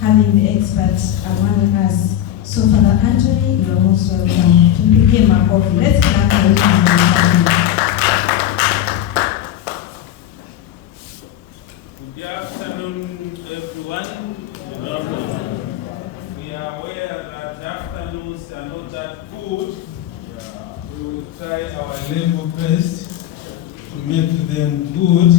having the experts among us. So Father Anthony, you are most welcome to begin my coffee. Let's clap for him. Good afternoon, everyone. We are aware that afternoons are not that good. We will try our level best to make them good.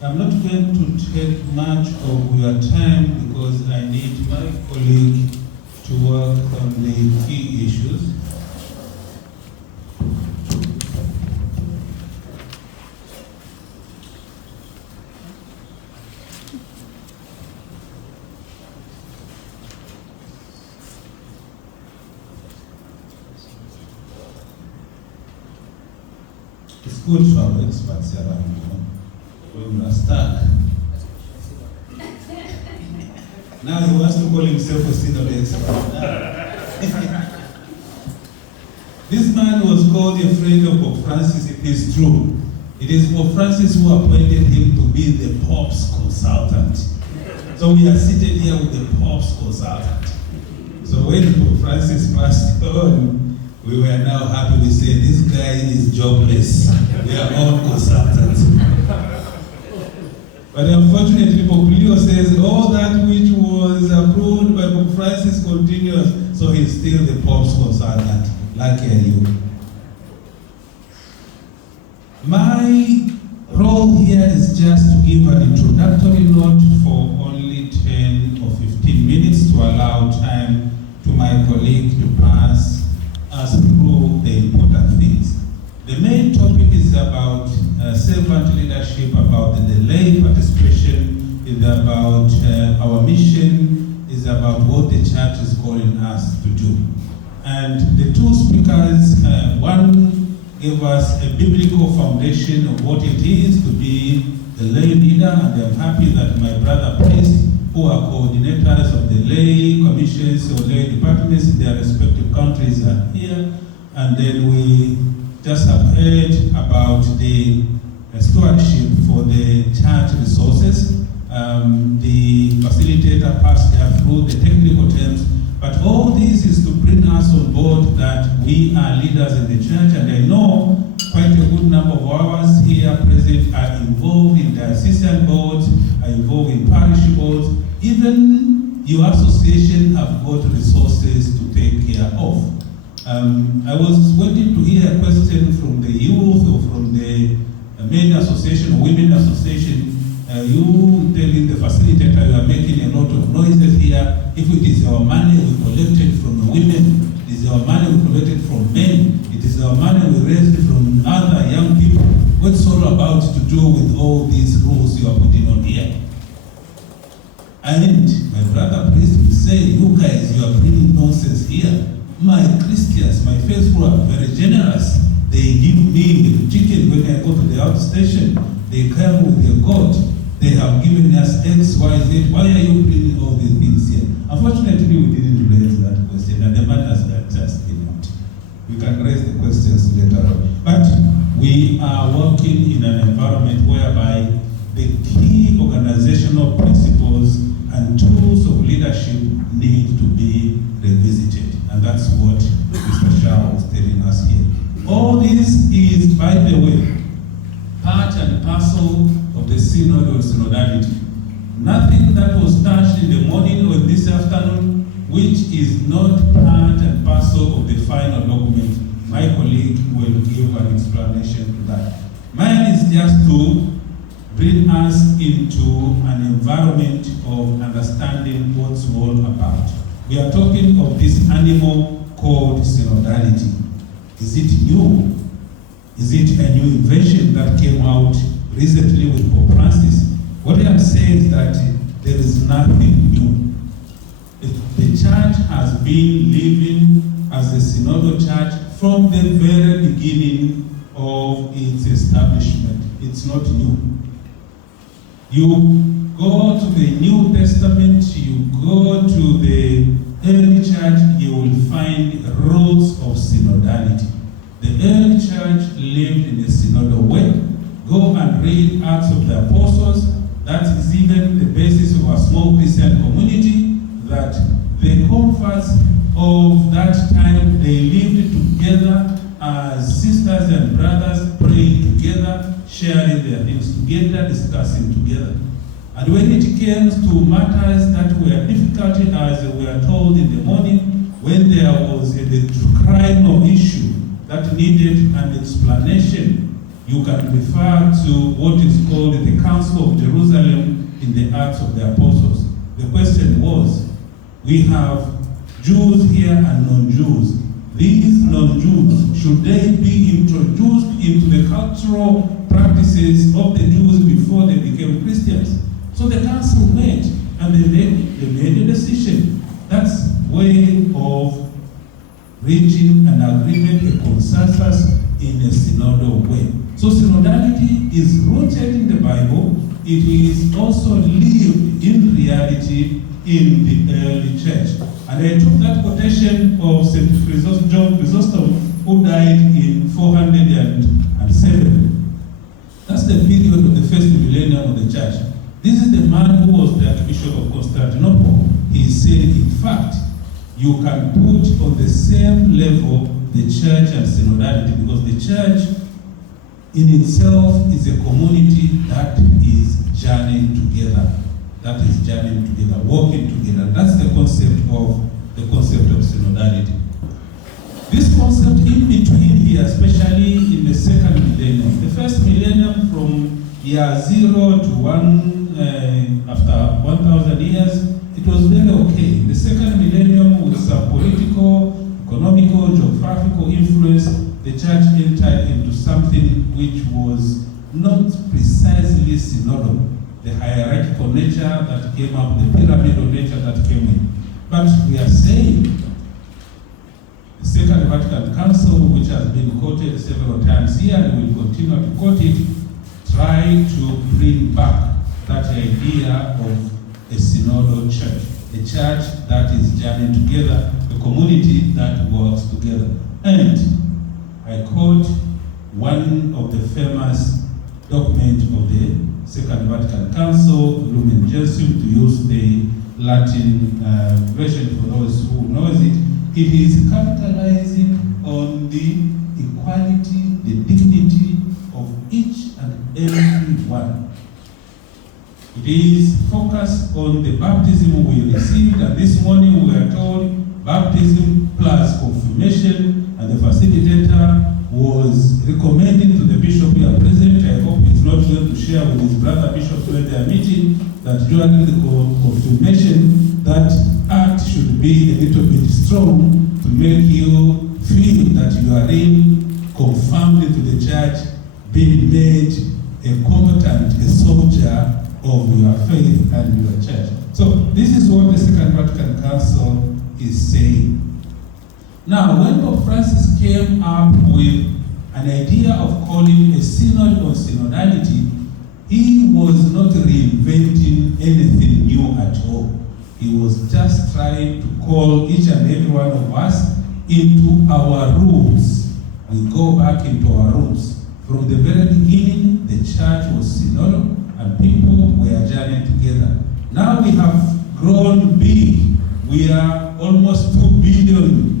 I'm not going to take much of your time because I need my colleague to work on the key issues. It's good to have experts around, you know. When we are stuck. Now he wants to call himself a synod expert. This man was called a friend of Pope Francis, it is true. It is Pope Francis who appointed him to be the Pope's consultant. So we are seated here with the Pope's consultant. So when Pope Francis passed on, we were now happy. We said, this guy is jobless. We are all consultants. But unfortunately, Pope Leo says all that which was approved by Pope Francis continues, so he's still the Pope's consultant. Lucky you. My role here is just to give an introductory note for only 10 or 15 minutes to allow time to my colleague to pass us through the important things. The main topic is about servant leadership, about the lay participation, is about our mission, is about what the church is calling us to do. And the two speakers, one gave us a biblical foundation of what it is to be the lay leader, and I'm happy that my brother priests, who are coordinators of the lay commissions or lay departments in their respective countries, are here. And then we just have heard about the stewardship for the church resources. The facilitator passed through the technical terms, but all this is to bring us on board that we are leaders in the church, and I know quite a good number of ours here present are involved in diocesan boards, are involved in parish boards. Even your association have got resources to take care of. I was waiting to hear a question from the youth or from the men association or women association. You telling the facilitator you are making a lot of noises here. If it is our money we collected from the women, it is our money we collected from men, it is our money we raised from other young people. What's all about to do with all these rules you are putting on here? And my brother priest will say, you guys, you are bringing nonsense here. My Christians, my faithful are very generous. They give me chicken when I go to the outstation. They come with their goat. They have given us X, Y, Z. Why are you bringing all these things here? Unfortunately, we didn't raise that question, and the matters are just out. We can raise the questions later on. But we are working in an environment whereby the key organizational principles and tools of leadership need to be revisited. And that's what Mr. Shah was telling us here. All this is, by the way, part and parcel of the synod or synodality. Nothing that was touched in the morning or this afternoon, which is not part and parcel of the final document. My colleague will give an explanation to that. Mine is just to bring us into an environment of understanding what's all about. We are talking of this animal called synodality. Is it new? Is it a new invention that came out recently with Pope Francis? What I am saying is that there is nothing new. The church has been living as a synodal church from the very beginning of its establishment. It's not new. You go to the New Testament, you go to the early church, you will find rules of synodality. The early church lived in a synodal way. Go and read Acts of the Apostles. That is is even the basis of our small Christian community, that the comforts of that time, they lived together as sisters and brothers, praying together, sharing their things together, discussing together. And when it came to matters that were difficult, as we are told in the morning, when there was a crime or issue that needed an explanation, you can refer to what is called the Council of Jerusalem in the Acts of the Apostles. The question was, we have Jews here and non-Jews. These non-Jews, should they be introduced into the cultural practices of the Jews before they became Christians? So the council met and they made a decision. That's way of reaching an agreement, a consensus in a synodal way. So synodality is rooted in the Bible. It is also lived in reality in the early church. And I took that quotation of St. John Chrysostom, who died in 407. That's the period of the first millennium of the church. This is the man who was the Archbishop of Constantinople. He said, in fact, you can put on the same level the church and synodality, because the church in itself is a community that is journeying together. That is journeying together, walking together. That's the concept of synodality. This concept in between here, especially in the second millennium, the first millennium from year 0 to 1, after 1,000 years, it was very okay. The second millennium, with some political, economical, geographical influence, the church entered into something which was not precisely synodal. The hierarchical nature that came up, the pyramidal nature that came in. But we are saying the Second Vatican Council, which has been quoted several times here, and we will continue to quote it, try to bring back that idea of a synodal church, a church that is journeying together, a community that works together. And I quote one of the famous documents of the Second Vatican Council, Lumen Gentium, to use the Latin version for those who knows it. It is capitalizing on the equality, the dignity of each and every one. It is focused on the baptism we received, and this morning we are told baptism plus confirmation, and the facilitator was recommending to the bishop here present, I hope he's not going to share with his brother bishops when they are meeting, that during the confirmation, that act should be a little bit strong to make you feel that you are in, confirmed into the church, being made a combatant, a soldier of your faith and your church. So this is what the Second Vatican Council is saying. Now, when Pope Francis came up with an idea of calling a synod on synodality, he was not reinventing anything new at all. He was just trying to call each and every one of us into our roots. We go back into our roots. From the very beginning, the church was synodal and people were journeying together. Now we have grown big. We are almost 2 billion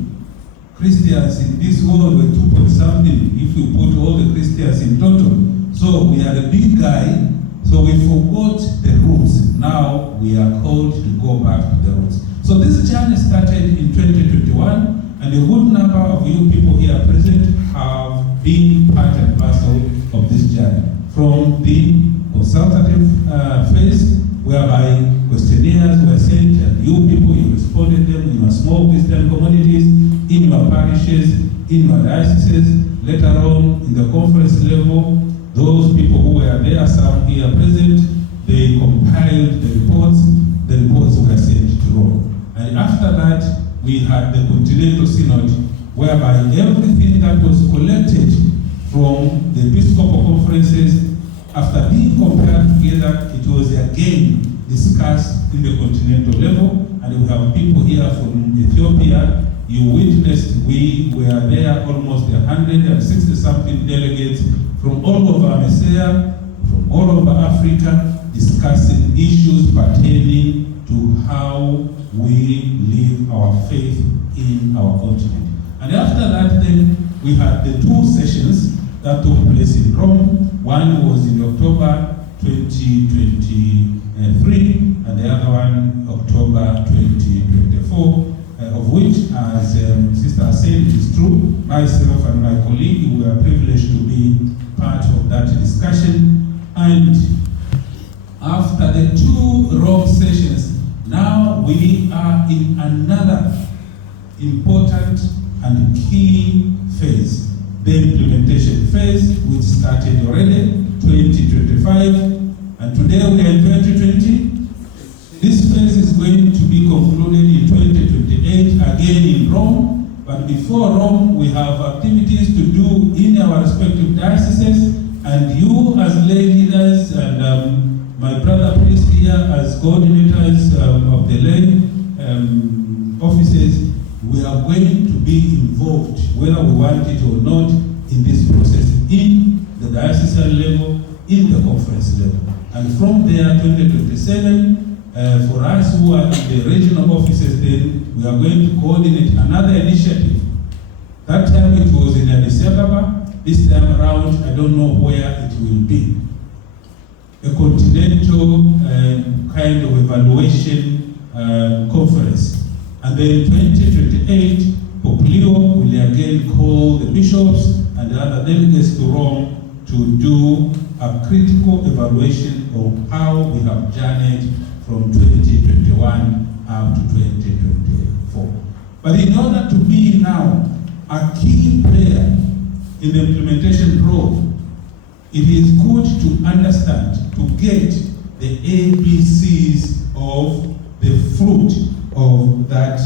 Christians in this world. We're 2 point something if you put all the Christians in total. So we are a big guy, so we forgot the roots. Now we are called to go back to the roots. So this journey started in 2021, and a good number of you people here present have been part and parcel of this journey. From the consultative phase, whereby questionnaires were sent, and you people, you responded them in your small Christian communities, in your parishes, in your dioceses. Later on, in the conference level, those people who were there, some here present, they compiled the reports were sent to Rome. And after that, we had the Continental Synod, whereby everything that was collected from the Episcopal conferences, after being compared together, it was again discussed in the continental level. And we have people here from Ethiopia. You witnessed, we were there almost 160-something delegates from all over Messiah, from all over Africa, discussing issues pertaining to how we live our faith in our continent. And after that, then, we had the two sessions that took place in Rome. One was in October 2023, and the other one, October 2024, of which, as Sister said, it is true, myself and my colleague were privileged to be part of that discussion. And after the two Rome sessions, now we are in another important and key phase, the implementation phase, which started already 2025, and today we are in 2020. This phase is going to be concluded in 2028, again in Rome. But before Rome, we have activities to do in our respective dioceses, and you as lay leaders and my brother priest here as coordinators of the lay offices, we are going to be involved, whether we want it or not, in this process, in the diocesan level, in the conference level. And from there, 2027, for us who are in the regional offices, then we are going to coordinate another initiative. That time it was in Addis Ababa. This time around, I don't know where it will be. A continental kind of evaluation conference. And then in 2028, Pope Leo will again call the bishops and the other delegates to Rome to do a critical evaluation of how we have journeyed from 2021 up to 2024. But in order to be now a key player in the implementation role, it is good to understand, to get the ABCs of the fruit of that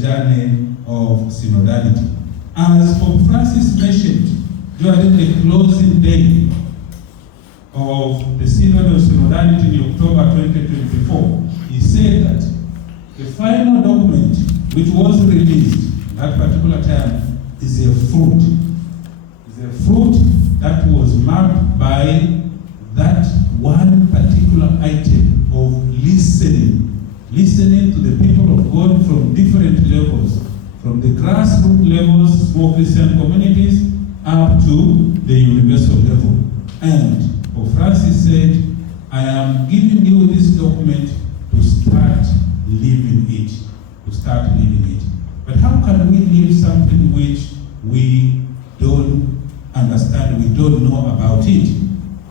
journey of synodality. As Pope Francis mentioned during the closing day of the Synod of Synodality in October 2024, he said that the final document which was released at that particular time is a fruit. It's a fruit that was marked by that one particular item of listening to the people of God from different levels, from the grassroots levels, small Christian communities, up to the universal level. And Pope Francis said, I am giving you this document to start living it. But how can we live something which we don't understand, we don't know about it?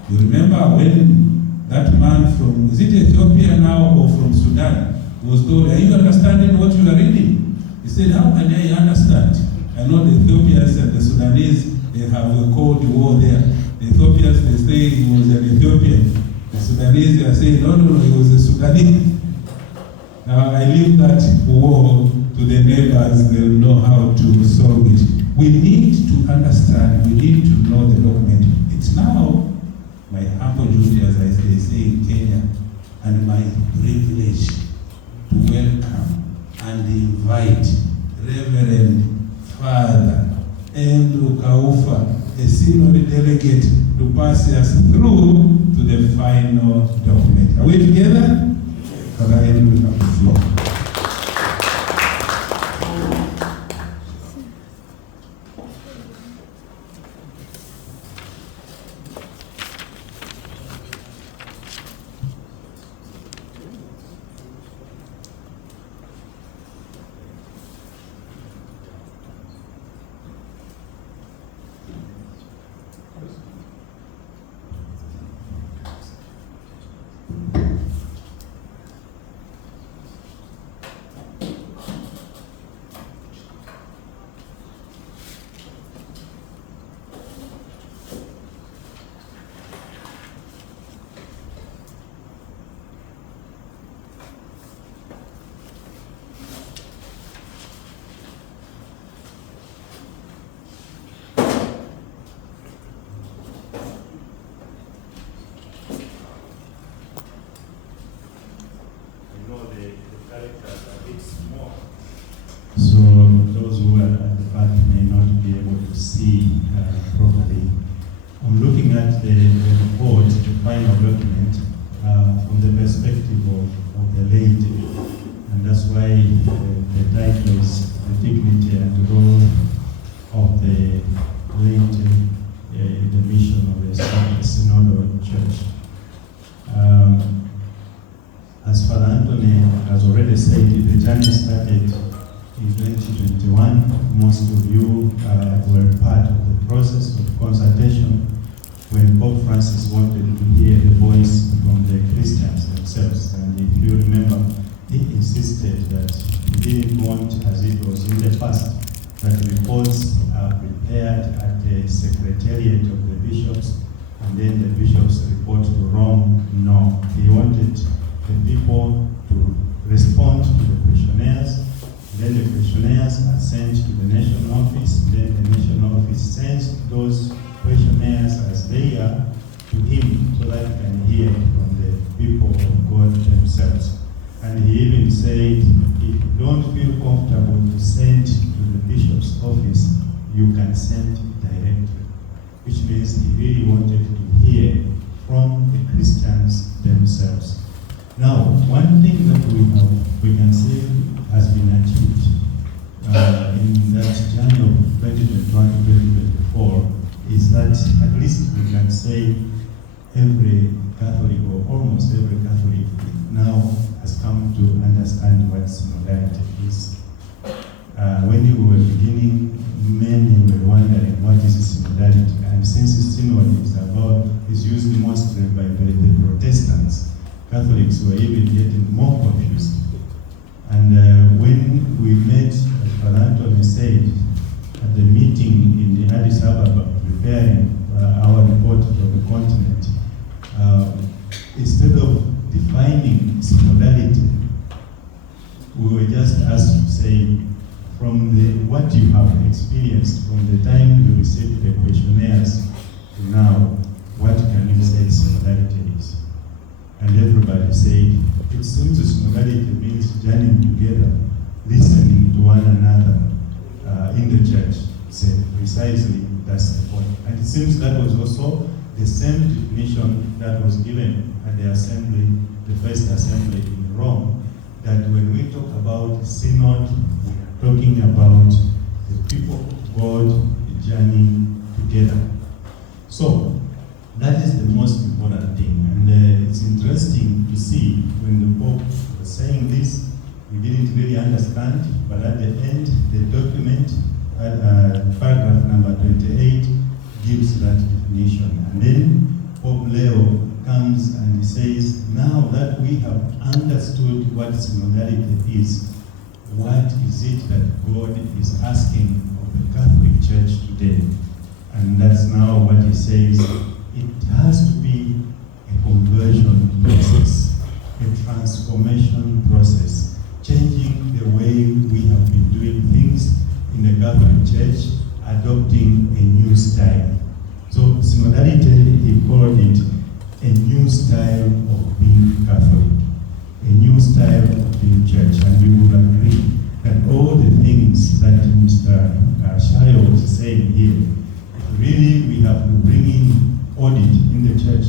You remember when that man from, is it Ethiopia now or from Sudan, was told, are you understanding what you are reading? He said, how can I understand? I know the Ethiopians and the Sudanese, they have a cold war there. The Ethiopians, they say he was an Ethiopian. The Sudanese, they are saying, no, he was a Sudanese. Now, I leave that war to the neighbors, they'll know how to solve it. We need to understand, we need to know the document. It's now my humble duty, as they say in Kenya, and my privilege to welcome and invite Reverend Father Andrew Kaufa, a synod delegate, to pass us through to the final document. Are we together? Father Andrew, have the floor. So those who are at the back may not be able to see properly. I'm looking at the report, the final document. irrespective of the laity. And that's why the title is the dignity and role of the laity in the mission of the Synodal Church. As Father Anthony has already said, the journey started in 2021. Most of you were part of the process of consultation when Pope Francis wanted to hear the voice from the Christians themselves. And if you remember, he insisted that he didn't want, as it was in the past, that reports are prepared at the secretariat of the bishops and then the bishops report to Rome. No, he wanted the people to respond to the questionnaires. Then the questionnaires are sent to the national office. Then the national office sends those questionnaires as they are to him so that he can hear from the people of God themselves. And he even said, if you don't feel comfortable to send to the bishop's office, you can send directly. Which means he really wanted to hear from the Christians themselves. Now, one thing that we can say has been achieved in that journey of 2021 to 2024 is that at least we can say every Catholic or almost every Catholic now has come to understand what synodality is. When you were beginning, many were wondering what is synodality, and since synod is used mostly by the Protestants, Catholics were even getting more confused. And when we met, as Father Anthony said, at the meeting in the Addis Ababa, preparing our report for the continent, instead of defining synodality, we were just asked to say, from what you have experienced from the time you received the questionnaires to now, what can you say synodality is? And everybody said, it seems synodality means journeying together, listening to one another in the church. Said precisely that's the point. And it seems that was also the same definition that was given at the assembly, the first assembly in Rome, that when we talk about synod, we are talking about the people of God journeying together. So that is the most important thing. And it's interesting to see when the Pope was saying this, we didn't really understand, but at the end, the document, paragraph number 28, gives that definition. And then Pope Leo comes and he says, now that we have understood what synodality is, what is it that God is asking of the Catholic Church today? And that's now what he says. It has to be a conversion process, a transformation process, changing the way we have been doing things in the Catholic Church, adopting a new style. So synodality, he called it a new style of being Catholic, a new style of being church. And we will agree that all the things that Mr. Shayo was saying here, really we have to bring in audit in the church.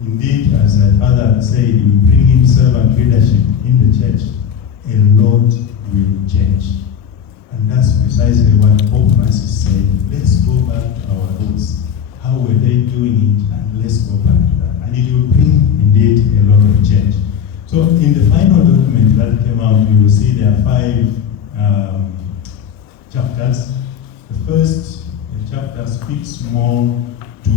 Indeed, as our Father said, we bring in servant leadership in the church, a lot will change. And that's precisely what Pope Francis said. Let's go back to our roots. How were they doing it? And let's go back to that. And it will bring, indeed, a lot of change. So in the final document that came out, you will see there are 5 chapters. The first chapter speaks more to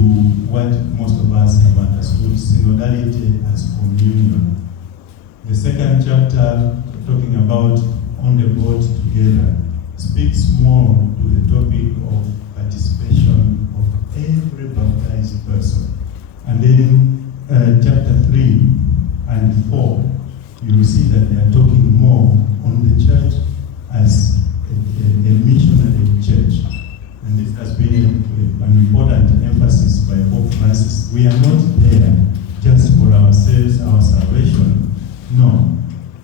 what most of us have understood, synodality as communion. The second chapter, talking about on the boat together, speaks more to the topic of participation of every baptized person. And then chapter 3 and 4, you will see that they are talking more on the church as a missionary church. And this has been an important emphasis by Pope Francis. We are not there just for ourselves, our salvation. No.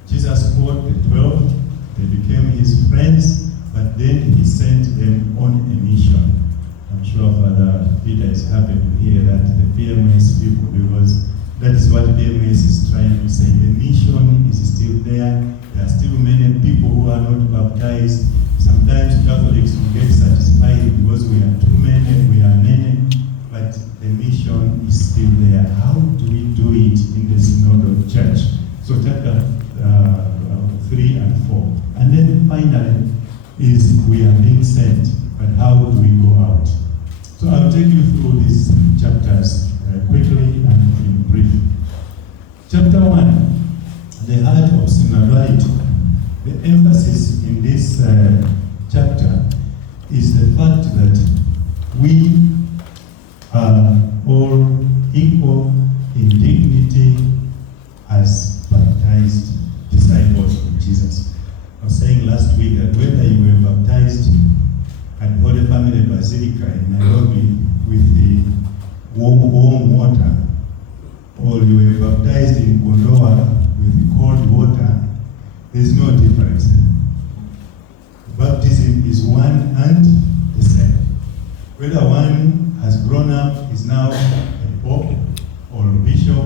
Jesus called the 12, they became his friends, but then he sent them on a mission. I'm sure Father Peter is happy to hear that, the PMS people, because that is what PMS is trying to say baptized. Sometimes Catholics will get satisfied because we are too many, but the mission is still there. How do we do it in the Synodal Church? So chapter 3 and 4. And then finally is we are being sent, but how do we go out? So I'll take you through these chapters quickly and in brief. Chapter 1, the heart of synodality. The emphasis in this chapter is the fact that we are all equal in dignity as baptized disciples of Jesus. I was saying last week that whether you were baptized at Holy Family Basilica in Nairobi with the warm water, or you were baptized in Kondoa with the cold water, there's no difference. Baptism is one and the same. Whether one has grown up, is now a pope or a bishop,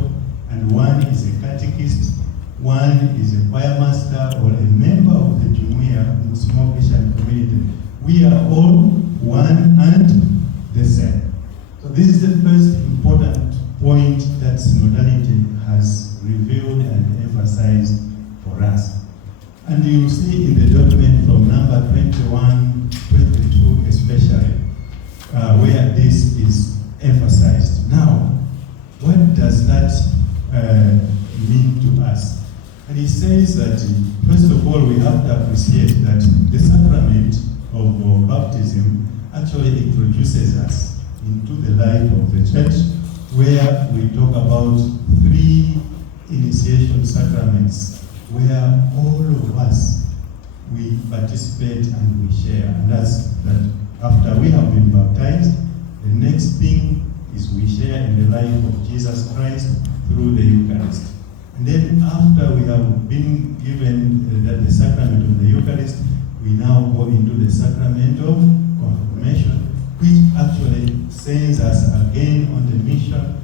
and one is a catechist, one is a choir master or a member of the Jumuiya, small Christian community, we are all one and the same. So this is the first important point that synodality has revealed and emphasized for us. And you'll see in the document from number 21, 22 especially, where this is emphasized. Now, what does that mean to us? And he says that, first of all, we have to appreciate that the sacrament of baptism actually introduces us into the life of the church, where we talk about 3 initiation sacraments, where all of us, we participate and we share. And that's that after we have been baptized, the next thing is we share in the life of Jesus Christ through the Eucharist. And then after we have been given the sacrament of the Eucharist, we now go into the sacrament of confirmation, which actually sends us again on the mission,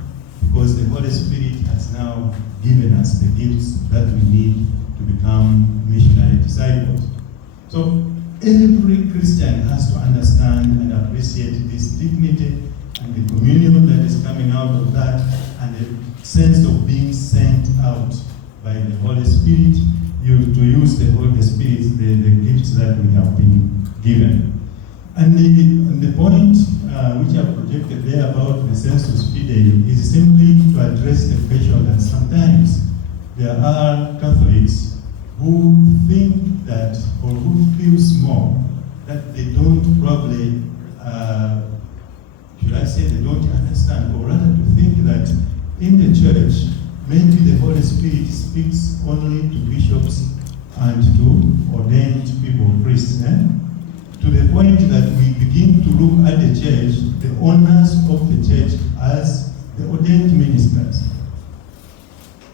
because the Holy Spirit has now given us the gifts that we need to become missionary disciples. So every Christian has to understand and appreciate this dignity and the communion that is coming out of that, and the sense of being sent out by the Holy Spirit, to use the Holy Spirit, the gifts that we have been given. And the point which I projected there about the sensus fidei is simply to address the question that sometimes there are Catholics who think that, or who feel small, that they don't probably, should I say they don't understand, or rather to think that in the church, maybe the Holy Spirit speaks only to bishops and to ordained people, priests, to the point that we begin to look at the church, the owners of the church, as the ordained ministers.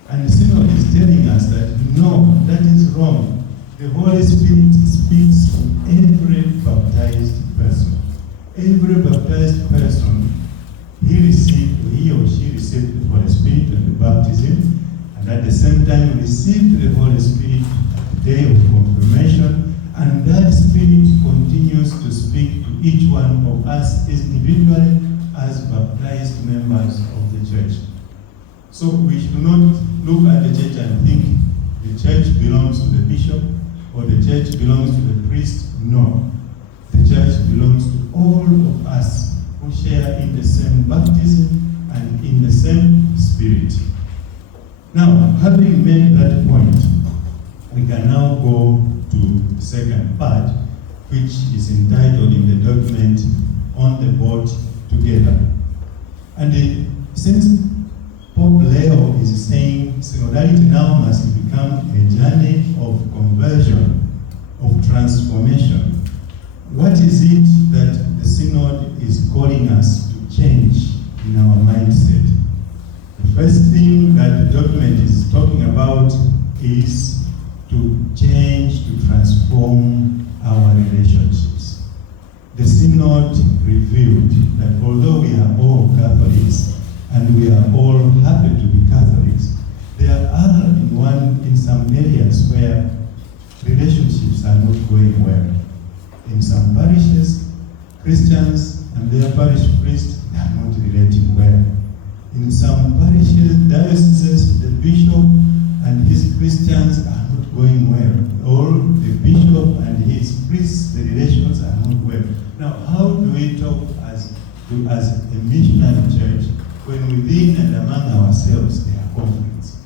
And the Synod is telling us that no, that is wrong. The Holy Spirit speaks to every baptized person. Every baptized person, he or she received the Holy Spirit at the baptism, and at the same time received the Holy Spirit at the day of confirmation, and that Spirit continues to speak to each one of us individually as baptized members of the church. So we should not look at the church and think the church belongs to the bishop or the church belongs to the priest. No. The church belongs to all of us who share in the same baptism and in the same Spirit. Now, having made that point, we can now go to the second part, which is entitled in the document, On the Boat Together. And since Pope Leo is saying synodality now must become a journey of conversion, of transformation, what is it that the Synod is calling us to change in our mindset? The first thing that the document is talking about is to change, to transform our relationships. The Synod revealed that although we are all Catholics and we are all happy to be Catholics, there are in some areas where relationships relationships are not going well. In some parishes, Christians and their parish priests are not relating well. In some parishes, dioceses, the bishop and his Christians are not going well. Or the bishop and his priests, the relations are not well. Now, how do we talk as a missionary church when within and among ourselves there are conflicts?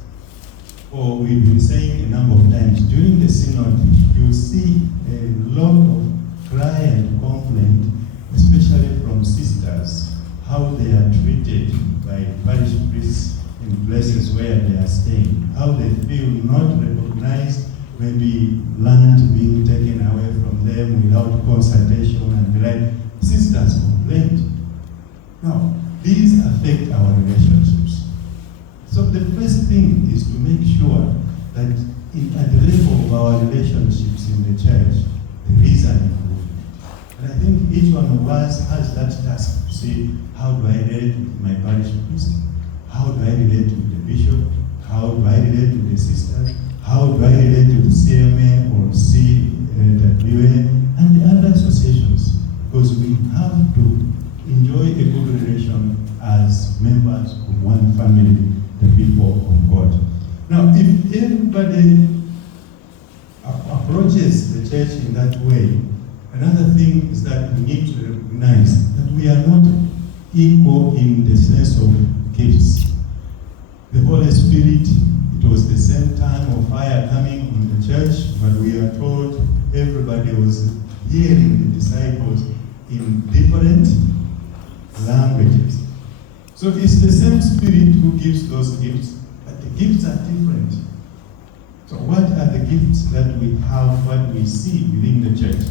Or we've been saying a number of times, during the synod, you see a lot of cry and complaint, especially from sisters, how they are treated by parish priests in places where they are staying, how they feel not recognized, maybe land being taken away from them without consultation and the like. Sisters complain. Now, these affect our relationships. So the first thing is to make sure that at the level of our relationships in the church, there is an improvement. And I think each one of us has that task to say, how do I relate with my parish priest? How do I relate with the bishop? How do I relate with the sisters? How do I relate to the CMA or CWA and the other associations? Because we have to enjoy a good relation as members of one family, the people of God. Now, if everybody approaches the church in that way, another thing is that we need to recognize that we are not equal in the sense of gifts. The Holy Spirit, it was the same time of fire coming on the church, but we are told everybody was hearing the disciples in different languages. So it's the same Spirit who gives those gifts, but the gifts are different. So what are the gifts that we have, what we see within the church?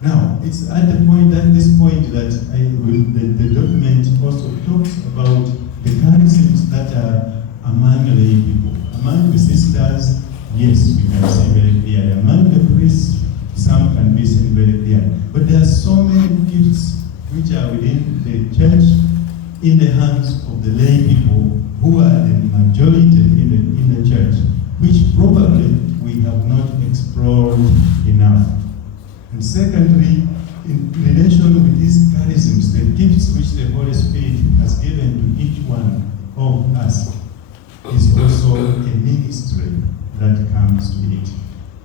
Now, it's at this point that the document also talks about the charisms that are among lay people. Among the sisters, yes, we can see very clearly. Among the priests, some can be seen very clearly. But there are so many gifts which are within the church, in the hands of the lay people, who are the majority in the church, which probably we have not explored enough. And secondly, in relation with these charisms, the gifts which the Holy Spirit has given to each one of us, is also a ministry that comes to it.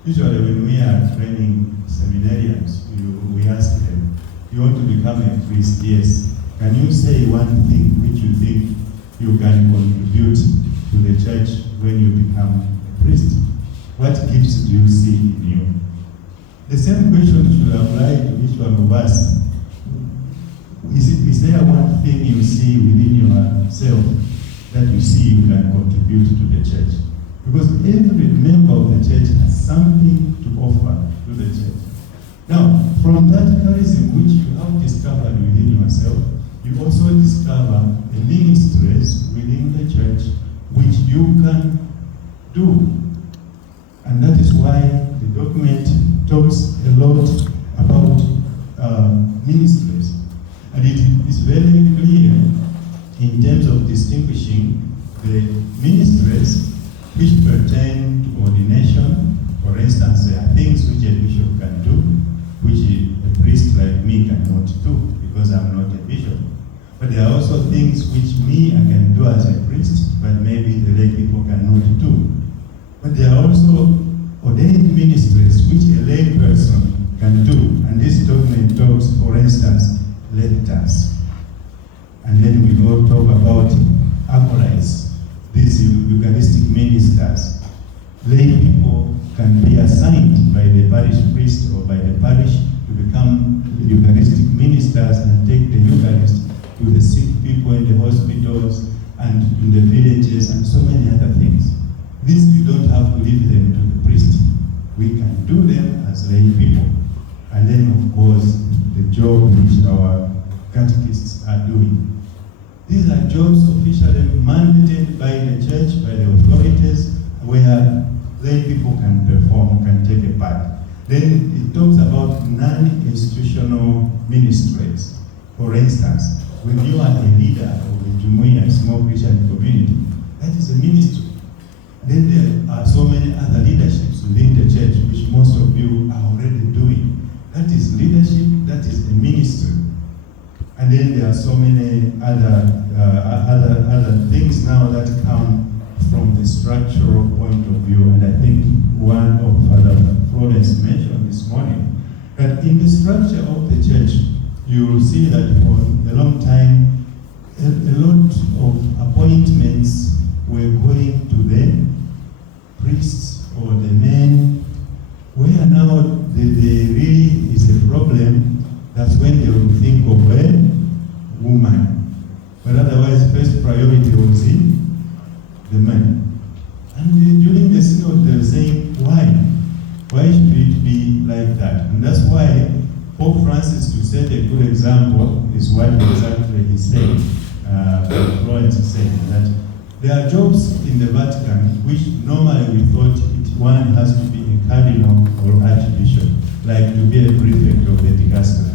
Usually when we are training seminarians, we ask them, you want to become a priest? Yes. Can you say one thing which you think you can contribute to the church when you become a priest? What gifts do you see in you? The same question should apply to each one of us. Is there one thing you see within yourself that you see you can contribute to the church? Because every member of the church has something to offer to the church. Now, from that charism which you have discovered within yourself, you also discover the ministries within the church which you can do. And that is why the document talks a lot about ministries. And it is very clear in terms of distinguishing the ministries which pertain to ordination. For instance, there are things which a bishop can do, which a priest like me cannot do, because I'm not a bishop. But there are also things which me I can do as a priest, but maybe the lay people cannot do. But there are also ordained ministries which a lay person can do. And this document talks, for instance, lectors. And then we will talk about acolytes, these Eucharistic ministers. Lay people can be assigned by the parish priest or by the parish to become Eucharistic ministers and take the Eucharist to the sick people in the hospitals and in the villages and so many other things. This you don't have to leave them to the priest. We can do them as lay people. And then of course the job which our catechists are doing. These are jobs officially mandated by the church, by the authorities, where lay people can perform, can take a part. Then it talks about non-institutional ministries. For instance, when you are a leader of a Jumuiya, a small Christian community, that is a ministry. Then there are so many other leaderships within the church, which most of of you are already doing. That is leadership, that is a ministry. And then there are so many other things now that come from the structural point of view. And I think one of Father Florence mentioned this morning, that in the structure of the church, you will see that for a long time, a lot of appointments were going to the priests or the men, where now there really is a problem. That's when they will think of a woman. But otherwise, first priority was in the man. And during the synod, they were saying, why? Why should it be like that? And that's why Pope Francis, to set a good example, is what exactly he said, Florence said, that there are jobs in the Vatican which normally we thought one has to be a cardinal or archbishop, like to be a prefect of the dicastery.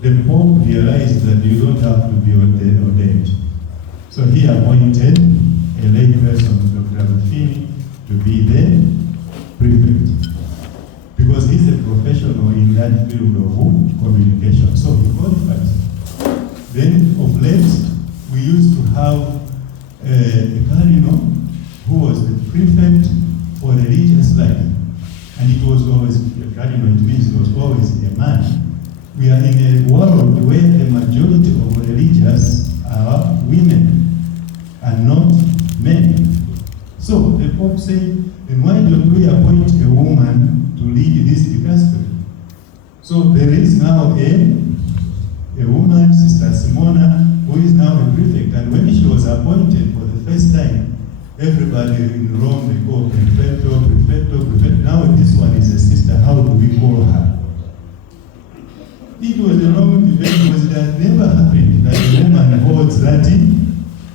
The Pope realized that you don't have to be ordained. So he appointed a lay person, Dr. Ruffini, to be the prefect. Because he's a professional in that field of communication. So he qualifies. Then of late, we used to have a cardinal who was the prefect for religious life. And it was always, a cardinal, it means it was always a man. We are in a world where the majority of religious are women and not men. So the Pope said, then why don't we appoint a woman to lead this dicastery? So there is now a woman, Sister Simona, who is now a prefect. And when she was appointed for the first time, everybody in Rome, they call prefecto, prefecto, prefecto. Now this one is a sister. How do we call her? It was a long debate because it has never happened that a woman holds that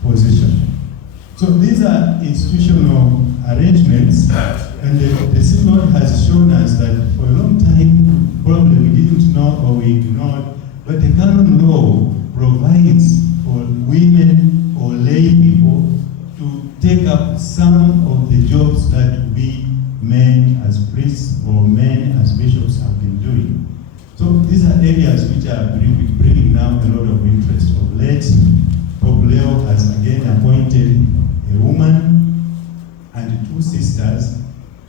position. So these are institutional arrangements, and the synod has shown us that for a long time, probably we didn't know or we ignored, but the canon law provides for women or lay people to take up some of the jobs that we men as priests or men as bishops have been doing. So these are areas which are bringing now a lot of interest. Of late, Pope Leo has again appointed a woman and two sisters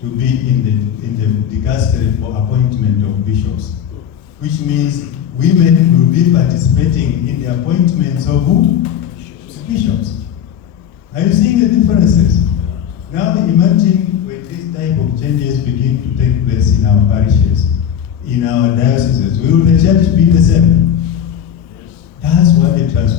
to be in the dicastery for appointment of bishops, which means women will be participating in the appointments of who? Bishops. Are you seeing the differences? Now imagine when this type of changes begin to take place in our parishes, in our dioceses, will the church be the same? That's what the transformation